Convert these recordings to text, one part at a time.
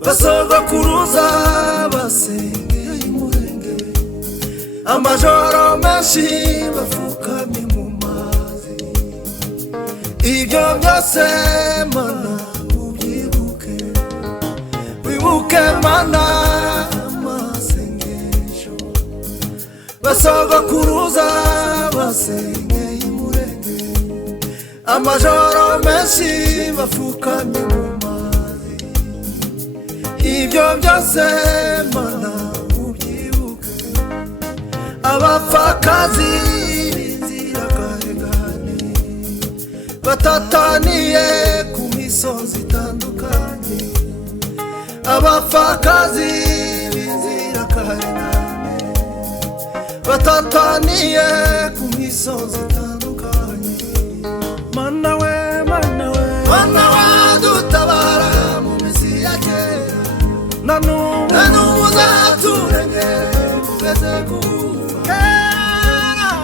basogokuruza basengeye imurenge, amajoro menshi bafukamye mu mazi. Ibyo byose mana ubyibuke, wibuke mana amasengesho, basogokuruza basengeye imurenge, amajoro menshi bafukamye mu mazi. Ibyo byose mana ubyibuke, abapfakazi b'inzirakarengane batataniye ku misozi itandukanye, abapfakazi b'inzirakarengane batataniye ku misozi itandukanye. Mana we, mana we, mana wadutabara mu minsi ya kera, na n'ubu uzaturengere kugeza kufa.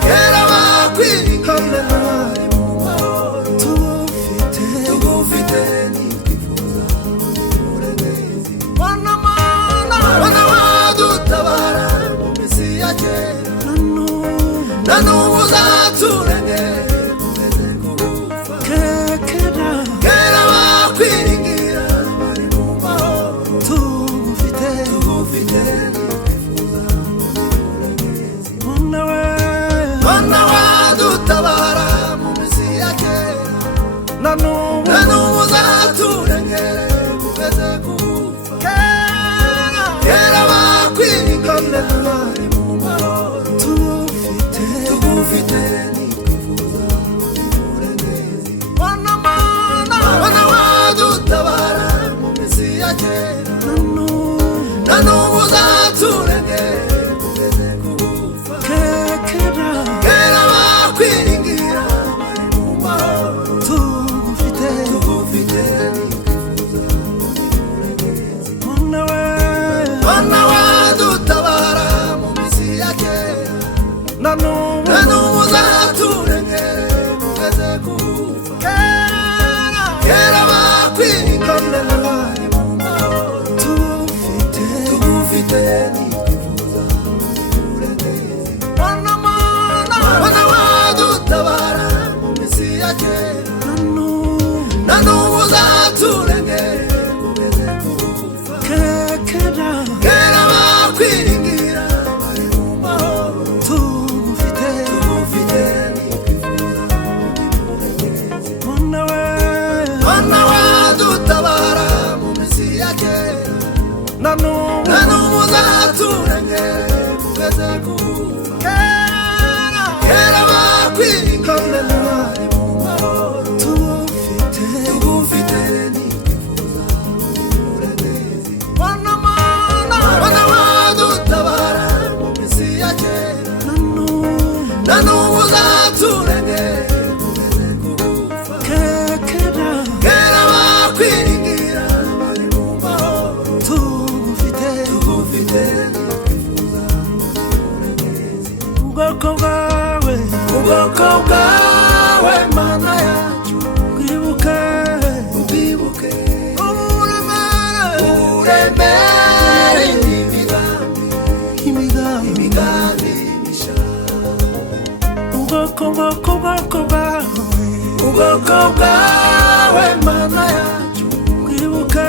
Kera bakwiringira bari mu mahoro, tugufite nitwifuza uburengezi. Mana wadutabara mu minsi ya kera, na n'ubu uzaturengere kugeza kufa. Kera bakwiringira bari mu mahoro, tugufite nitwifuza uburengezi. Mana wadutabara mu minsi ya kera, na n'ubu uzaturengere kugeza kufa. Kera bakwiringira bari mu mahoro, tugufite nitwifuza uburengezi. Mana wadutabara mu minsi ya kera, na n'ubu uzaturengere kugeza kufa. Kera bakwiringira bari mu mahoro, tugufite nitwifuza uburengezi. Mana wadutabara mu minsi ya kera, na n'ubu uzaturengere kugeza kufa. Kera bakwiringira bari mu mahoro, tugufite nitwifuza uburengezi. Mana wadutabara mu minsi ya kera, na n'ubu uzaturengere kugeza kufa. Kera bakwiringira bari mu mahoro, tugufite nitwifuza uburengezi. Mana wadutabara mu minsi ya kera, na n'ubu uzaturengere kugeza kufa. Kera bakwiringira bari mu mahoro, tugufite nitwifuza uburengezi. Mana wadutabara mu minsi ya kera, na n'ubu uzaturengere kugeza kufa. Kera bakwiringira bari mu mahoro, tugufite nitwifuza uburengezi. Ubwoko bwawe mana yacu, bwibuke uburemere imigambi misha. Ubwoko bwawe mana yacu, bwibuke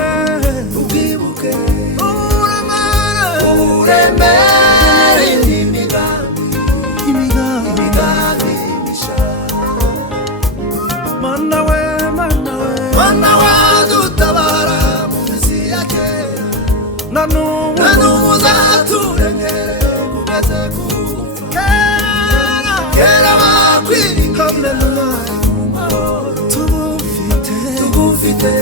uburemere imigambi misha. Mana we, mana wadutabara mu minsi ya kera, na n'ubu uzaturengere kugeza kufa. Kera bakwiringira bari mu mahoro, tugufite